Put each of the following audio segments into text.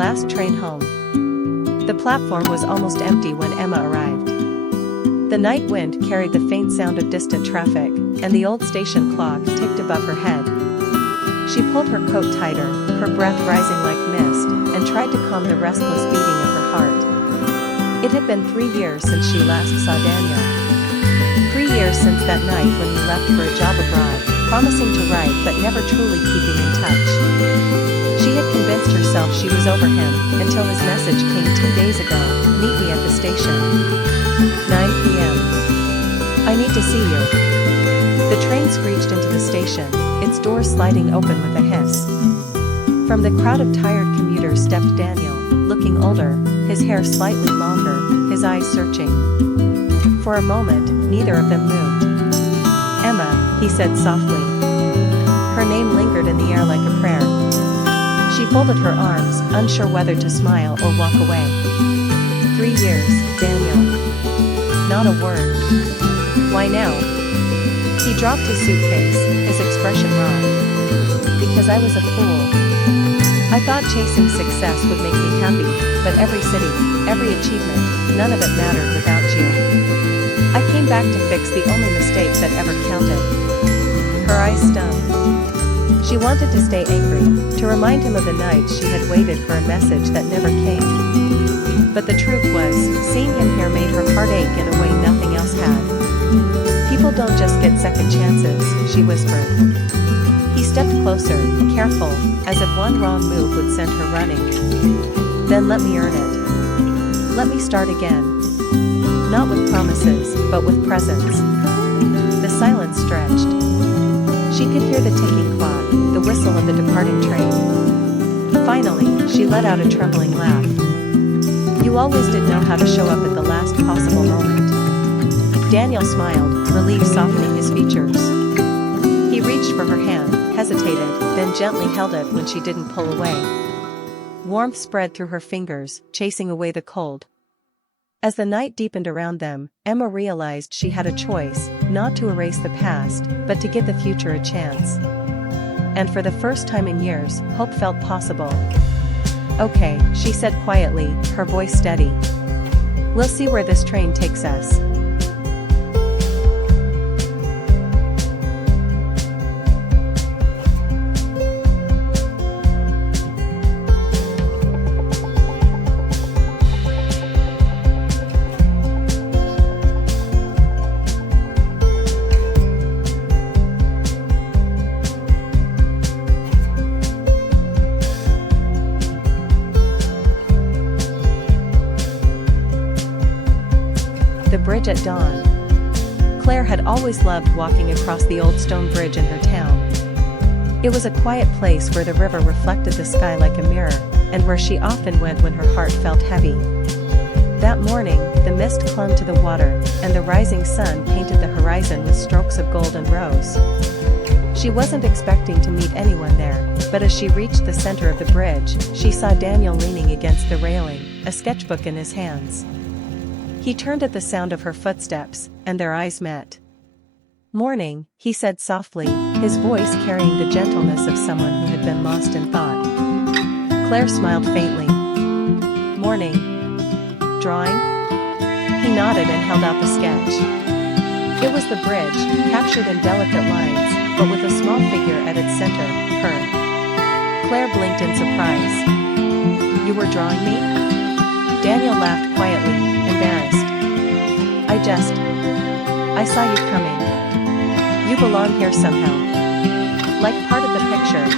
last train home. The platform was almost empty when Emma arrived. The night wind carried the faint sound of distant traffic, and the old station clock ticked above her head. She pulled her coat tighter, her breath rising like mist, and tried to calm the restless beating of her heart. It had been 3 years since she last saw Daniel. 3 years since that night when he left for a job abroad, promising to write but never truly keeping in touch. She had convinced herself she was over him, until his message came 2 days ago, "Meet me at the station. 9 p.m. I need to see you." The train screeched into the station, its doors sliding open with a hiss. From the crowd of tired commuters stepped Daniel, looking older, his hair slightly longer, his eyes searching. For a moment, neither of them moved. "Emma," he said softly. Her name lingered in the air like a prayer. She folded her arms, unsure whether to smile or walk away. 3 years, Daniel. Not a word. Why now? He dropped his suitcase, his expression raw. "Because I was a fool. I thought chasing success would make me happy, but every city, every achievement, none of it mattered without you. I came back to fix the only mistake that ever counted." Her eyes stung. She wanted to stay angry, to remind him of the nights she had waited for a message that never came. But the truth was, seeing him here made her heart ache in a way nothing else had. "People don't just get second chances," she whispered. He stepped closer, careful, as if one wrong move would send her running. "Then let me earn it. Let me start again. Not with promises, but with presence." The silence stretched. She could hear the ticking clock, the whistle of the departing train. Finally, she let out a trembling laugh. "You always did know how to show up at the last possible moment." Daniel smiled, relief softening his features. He reached for her hand, hesitated, then gently held it when she didn't pull away. Warmth spread through her fingers, chasing away the cold. As the night deepened around them, Emma realized she had a choice, not to erase the past, but to give the future a chance. And for the first time in years, hope felt possible. "Okay," she said quietly, her voice steady. "We'll see where this train takes us." The bridge at dawn. Claire had always loved walking across the old stone bridge in her town. It was a quiet place where the river reflected the sky like a mirror, and where she often went when her heart felt heavy. That morning, the mist clung to the water, and the rising sun painted the horizon with strokes of gold and rose. She wasn't expecting to meet anyone there, but as she reached the center of the bridge, she saw Daniel leaning against the railing, a sketchbook in his hands. He turned at the sound of her footsteps, and their eyes met. "Morning," he said softly, his voice carrying the gentleness of someone who had been lost in thought. Claire smiled faintly. "Morning. Drawing?" He nodded and held out the sketch. It was the bridge, captured in delicate lines, but with a small figure at its center, her. Claire blinked in surprise. "You were drawing me?" Daniel laughed quietly, embarrassed. I saw you coming. You belong here somehow. Like part of the picture."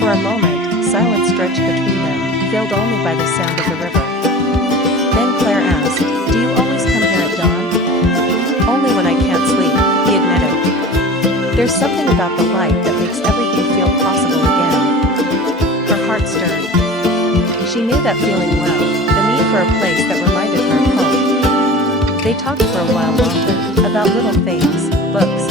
For a moment, silence stretched between them, filled only by the sound of the river. Then Claire asked, "Do you always come here at dawn?" "Only when I can't sleep," he admitted. "There's something about the light that makes everything feel possible again." Her heart stirred. She knew that feeling well, the need for a place that reminded her of home. They talked for a while longer, about little things, books,